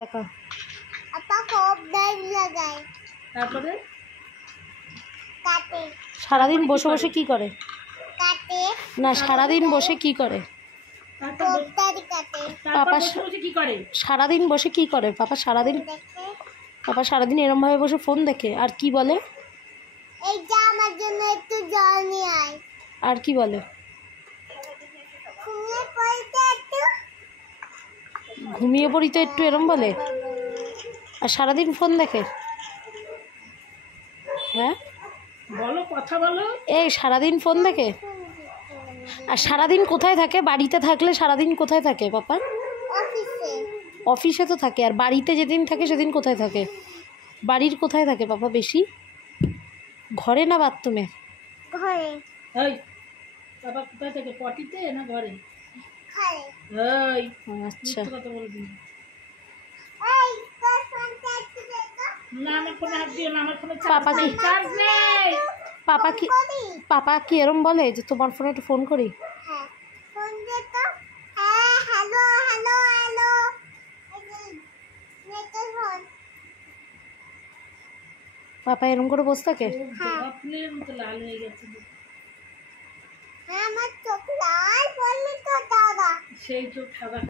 দেখো আপা কব ডাইল লাগায় তারপরে কাটে সারাদিন বসে বসে কি করে? কাটে না, সারাদিন বসে কি করে? কবদারি কাটে পাপা বসে বসে কি করে? সারাদিন বসে কি করে? দেখে পাপা সারাদিন এরম ভাবে বসে ফোন দেখে। আর কি বলে? এই যে আমার জন্য একটু জল নিয়ে আয়। আর কি বলে? ঘুমিয়ে পড়তে একটু ঘুমিয়ে পড়ি তো একটু, এরম বলে। আর সারাদিন ফোন দেখে। হ্যাঁ বলো, কথা বলো। এই সারাদিন ফোন দেখে। আর সারাদিন কোথায় থাকে? বাড়িতে থাকলে সারাদিন কোথায় থাকে পাপা? অফিসে অফিসে তো থাকে। আর বাড়িতে যেদিন থাকে সেদিন কোথায় থাকে? বাড়ির কোথায় থাকে পাপা বেশি? ঘরে না বাথরুমে? ঘরে এই বাবা কোথায় থেকে, পটিতে না ঘরে? ঘরে এই আচ্ছা, মিথ্যে কথা বলবি না। এই তোর ফোনটা একটু দে তো। না, আমার ফোনে হাত দিও না, আমার ফোনে পাপা কি চার্জ নেই। করি পাপা কি এরম বলে যে তোমার ফোনে একটু ফোন করি? হ্যাঁ ফোন দে তো। হ্যাঁ হ্যালো হ্যালো হ্যালো নেটের ফোন। পাপা এরম করে বসে থাকে? আপনার মতো লাল হয়ে গেছে। হ্যাঁ আমার চোখ লাল পড়লি তো দাদা। সেই চোখ সাদা।